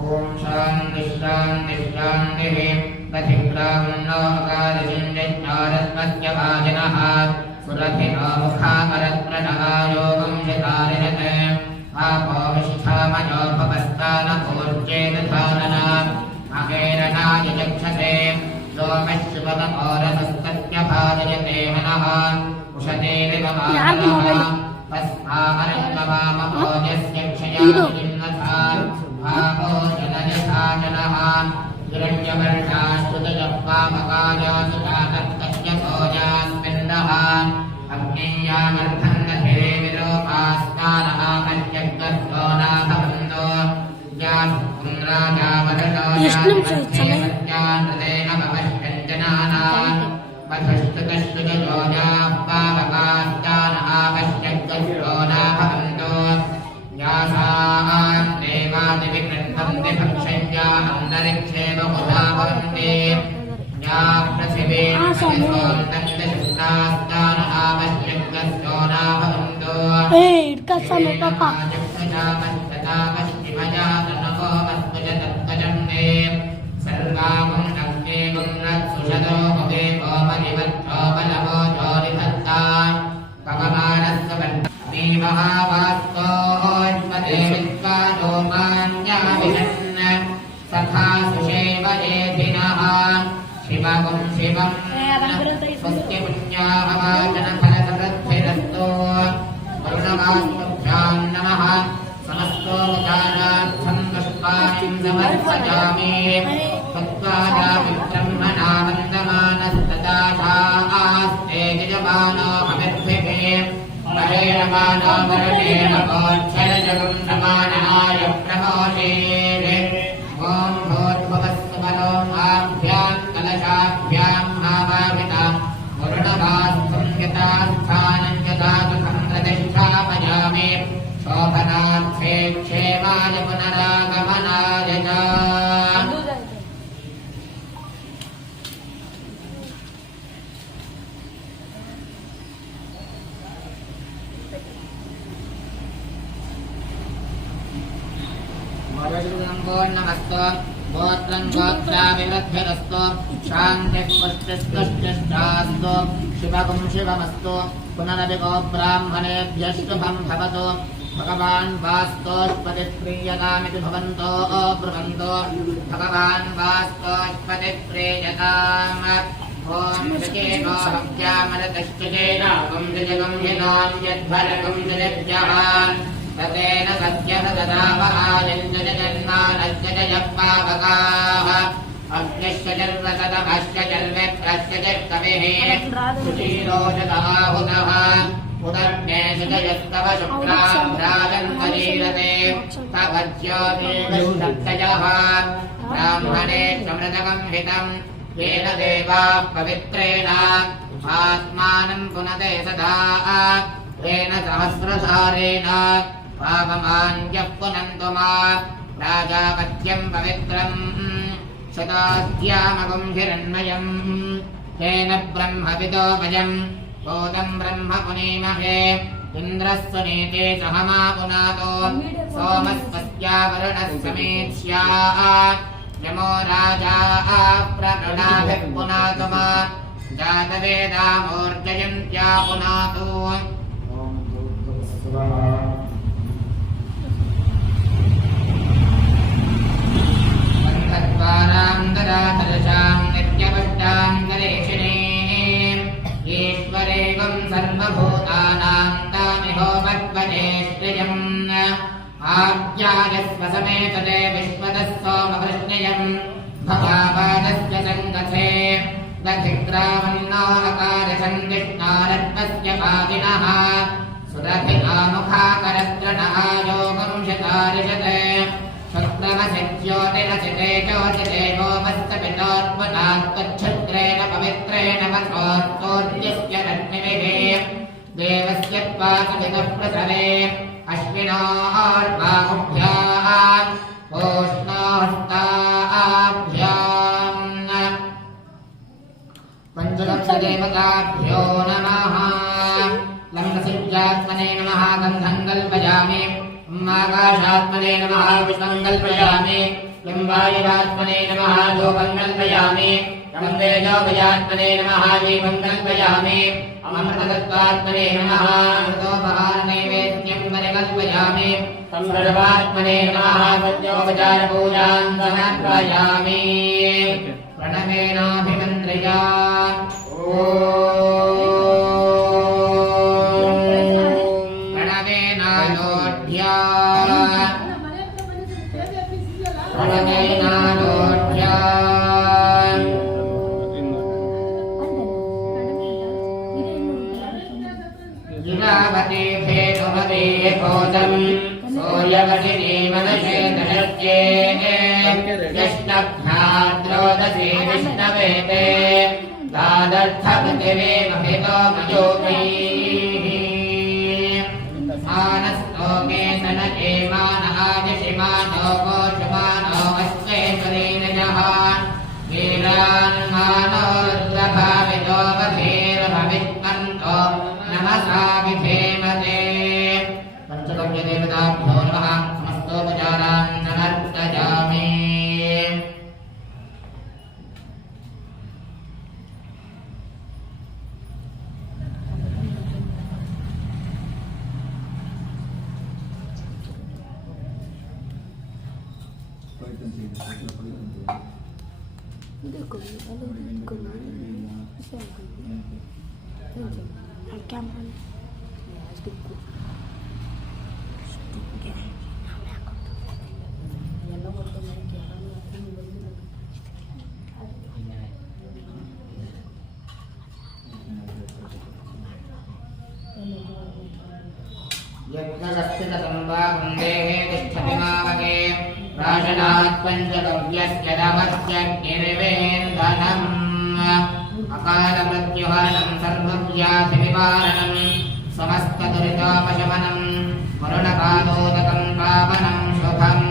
ॐ शान्तिः शान्तिः शान्तिः दधिग्रामन्नोकादशिञ्जज्ञारस्मस्य वाजिनः सुरभिनो मुखामरत्रणयोगं विधारयत् आपो विष्ठामयो भवस्तानपूर्जेदधानना अहेरणाय चक्षसे सोमश्रुवतमोरसस्तस्य भाजयते मनः उषतेरिवमानः तस्मामरङ्गवामभोजस्य क्षयादिन्नथा भावो जननिधानः हिरण्यवर्णास्तुतजप्पामकायासुजातस्तस्य भोजास्मिन्नः अग्नेयामर्धन्नधिरे विलोपास्तानहामज्जग्गस्तो नाभवन्तो यास्पुन्द्राजामरतो यास्तेन भवश्चञ्जनानाम् वधस्तुतस्तुतजोजाः पावकास्तानहामज्जग्गस्तो नाभवन्तो यासाम् देवादिविकृन्तन्ति भक्षय्यामन्तरिक्षे बहुधा भवन्ति या पृथिवीं परिसोन्तन्तिशुक्तास्तानहामश्चित्तस्तो नाभवन्तो सर्वामुं अग्नेगुं रत्सुषदो मुगे कोमलिवत्थो बलवो जोनिधत्ता पवमानस्ववर्णी महावास्तोन्मदे विद्वादो मान्याविषन् सखा सुषेव एधिनः शिवगुं शिवं स्वस्ति पुण्याहवाचनफलसमृद्धिरस्तु करुणवास्तुभ्यां नमः समस्तोपचारार्थं पुष्पाणिं समर्पयामि तत्त्वादाविब्रह्मणा वन्दमानस्तदास्ते यजमानो हविर्भिः परेण मानो वरणेन भोज्झलजगं समानाय प्रमोदेः ॐ भूर्भुवस्सुमनोभाभ्यां कलशाभ्यां भावाहितां वरुणवास्तुं यथास्थानं यथातु संप्रतिष्ठापयामि शोभनार्थे क्षेमाय पुनरागमनाय च नमस्तो गोत्रं गोत्राविवृद्धिरस्तु शान्तिः पुष्टिस्तुष्टिष्ठास्तु शिवगुं शिवमस्तु पुनरपि गो ब्राह्मणेभ्यः शुभं भवतु भगवान् वास्तोष्पतिप्रीयतामिति भवन्तो ब्रुवन्तो भगवान् वास्तोष्पतिप्रीयताम् ॐ जकेनो हव्यामरतश्चेनागं जगं हिनां यद्भरगं जगद्यः ततेन सत्यसदावहायञ्च जन्मानश्च जयपावकाः अग्निश्च जन्मसदमश्च जन्मेभ्यश्च जक्तविः सुशीलोचताहुतः उदग्नेषु जयस्तव शुक्रां राजन्तरीरते तवज्योतिर्विष्टयः ब्राह्मणे समृतकं हितं येन देवाः पवित्रेण आत्मानं पुनते सदा तेन सहस्रसारेण पावमान्यः पुनन्तु मा राजापत्यं पवित्रम् शताद्यामगुं हिरण्मयम् तेन ब्रह्मविदो भजम् भूतं ब्रह्म पुनीमहे इन्द्रः सुनीते सहमा पुनातो सोमस्वस्यावरुणः समीक्ष्या यमो राजा प्रगृणाभिः पुनातु मा जातवेदामोर्जयन्त्या पुनातु आज्ञायस्व समेतते विश्वतः सोमवृष्णयम् भवापादस्य सङ्गथे दधिग्रामन्नो अकारसन्दिष्टारत्वस्य पादिनः सुरभिकामुखाकरद्रणः योगं शतारिषते शुक्रमसिज्योतिरसिते ज्योतिते गोमस्तपितोत्पदात्तच्छत्रेण पवित्रेण वसोस्तोद्यस्य रश्मिभिः देवस्य त्वासुभितः प्रसरे अश्विनोर्बाहुभ्याम् ओष्णोस्ताभ्याम् पञ्चलक्षदेवताभ्यो नमः लम्बसिज्यात्मने नमः गन्धं कल्पयामि आकाशात्मने नमः पुष्पं कल्पयामि वायुरात्मने नमः धूपं कल्पयामि तेजोभयात्मने नमः दीपं कल्पयामि अमृततत्त्वात्मने नमः अमृतोपहारनैवेद्यं परिकल्पयामि संसर्वात्मने नमः सत्योपचारपूजां समर्पयामि प्रणवेनाभिमन्त्र्या प्रणवेनायोध्या प्रणवेनायोध्या गिरावती भेदुमते भोजम् सूर्यवतिनी मनसे दशस्ये यष्टभ्याद्रोदसी विष्णवेते दादर्थपतिरेमहितो मयोगैः मानस्तोमे सनके मानहादिशिमानो गोषमानो अश्वेश्वरीनजः वीरान्मानो रुद्रभावितो वधीर्भविष्मन्तो नमसा विधेमते पञ्चगव्यदेवताभ्यो नमः समस्तोपचारान् समर्पयामि यज्ञशस्तिकसंवाहन्देः तिष्ठति मावके प्राशनात् पञ्चगव्यस्य दमस्य गिरिवेन्दनम् अकालमृत्युहरणम् सर्वव्याधिनिवारणम् समस्तदुरितापशमनम् वरुणपादोदकम् पावनम् शुभम्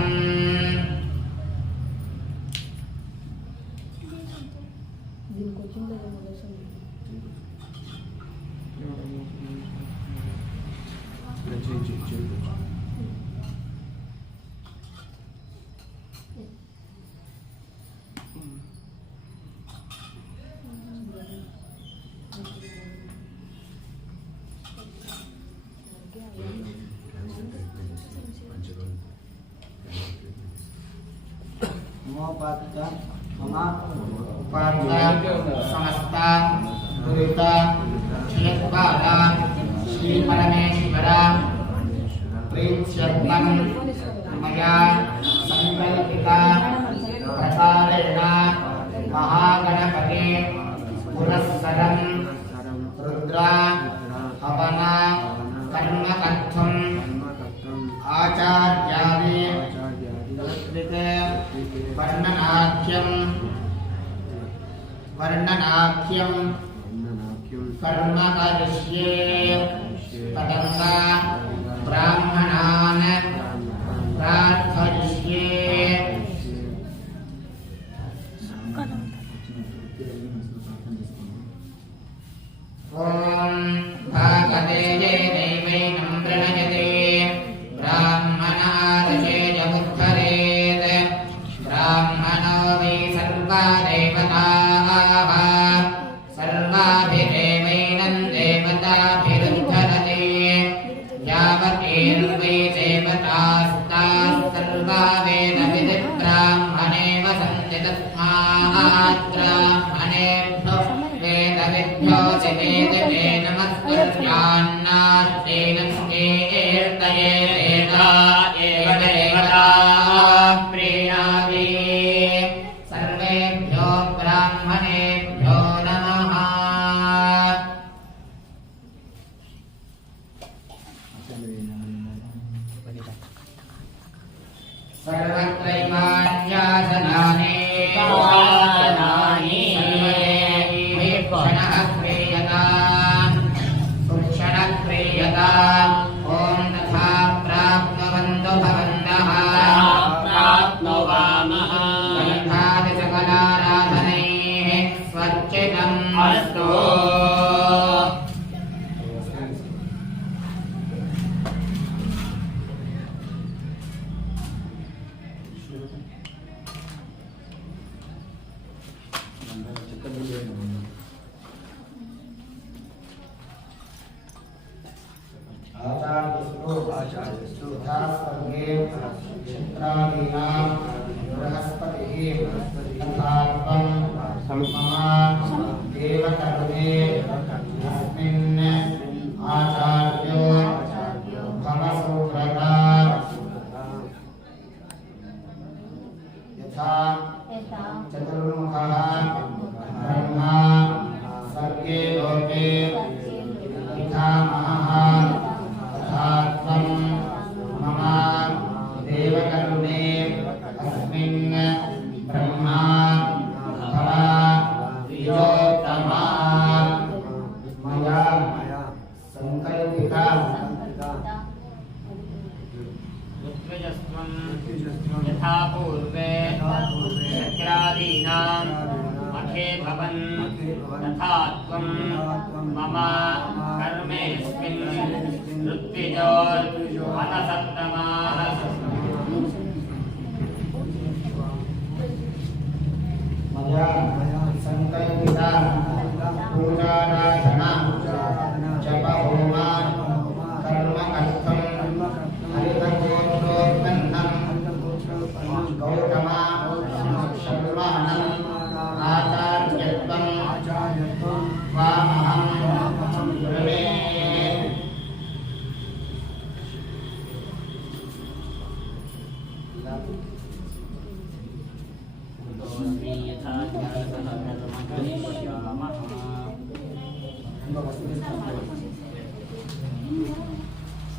समस्ता दुरिता क्षेत्रपाला श्री परमेश्वर प्रीत्यर्थं मया संकल्पिता प्रसारेण महागणपते पुरस्सरं रुद्रा हवन कर्म कर्तुं आचार्यादि वर्णनाख्यं कर्म करिष्ये तदङ्गा ब्राह्मणान् प्रार्थयिष्ये ॐ भागवते देवैनं प्रणयते ब्राह्मणादशेजमुद्धरेत् ब्राह्मणो वै सर्वा देवताः सर्वाभिदेवैनं देवताभिरुद्धरते यावतीर्वै देवतास्ताः सर्वा वेदविदिब्राह्मणे वसन्ति तस्मात् ब्राह्मणेभ्यो वेदविद्भ्यो वेदवे नमस्कृत्यान्नास्तेन कीर्तये वेदा एव सर्वत्रैवान्यासनानि आसनानि क्षणः क्रियताम् सुक्षणः क्रियताम् ॐ तथा प्राप्नुवन्तु भवन्तः प्राप्नुवामः गन्धादिसकलाराधनैः स्वच्चितम् अस्तु आचार्यस्तु तथा स्वर्गे क्षेत्रादीनां बृहस्पतिः तथा त्वं मम देवकर्मे अस्मिन् आचार्यो भवसुव्रता यथा चतुर्मुखः ब्रह्मा सर्गे लोके पितामहः तथा त्वं मम देवकर्मे अस्मिन् ब्रह्मा भव द्विजोत्तमा मया सङ्कल्पिता ऋत्विजस्त्वं यथा पूर्वे शक्रादीनां मखे भवन् तथा त्वं मम कर्मेऽस्मिन् ऋत्विजोऽनसत्तमाः मया सङ्कल्पिता पूजाराधना जपहोमा कर्मकर्थं हरितगोत्रोत्पन्नं गौतमा शर्माणम् आचार्यत्वं त्वामहं ब्रवे यथा करिष्यामः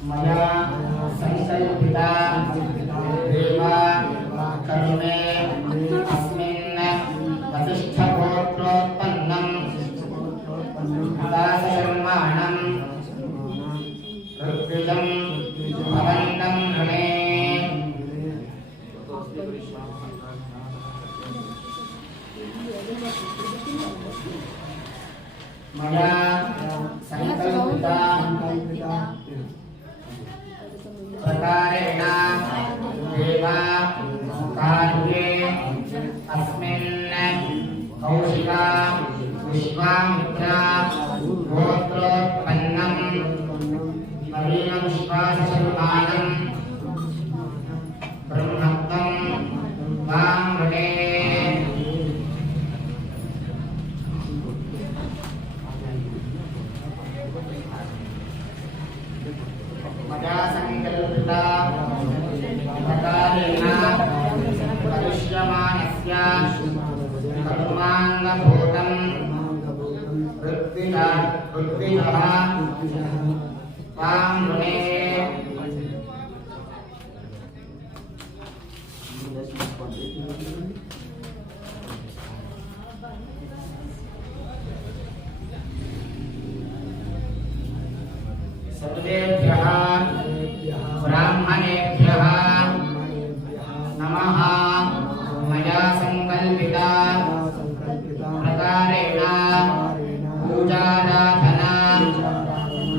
मया संकल्पिता देवा कर्मे अस्मिन् वसिष्ठगोत्रोत्पन्नं दासशर्माणं ऋत्विजं भवन्तं ऋणे मया संकल्पिता प्रकारेण देवा कार्ये अस्मिन् कौशिका विश्वामित्रा गोत्रोत्पन्नं नवीनविश्वासशर्माणं ब्रह्मत्वं मां वृणे मया संकल्पिता प्रकारेण करिष्यमाणस्य कर्माङ्गभूतं ऋत्विजः त्वां वृणे सर्वेभ्यः ब्राह्मणेभ्यः नमः मया संकल्पिता प्रकारेण पूजाराधना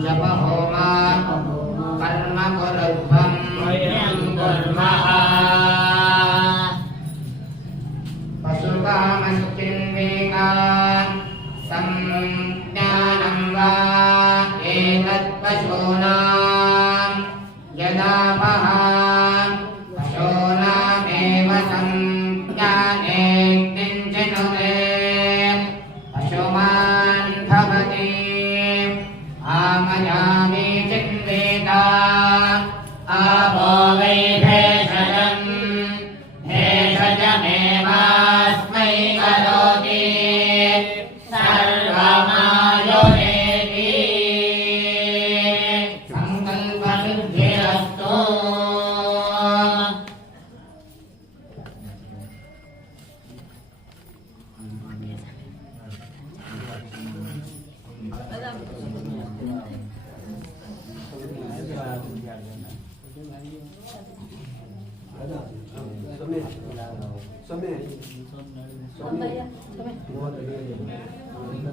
जपहोमा कर्म कुरुध्वं कुर्मः ಸೊನ್ನೆ ಸೊನ್ನೆ ಒಂದಯ್ಯ, ಸೊನ್ನೆ. 35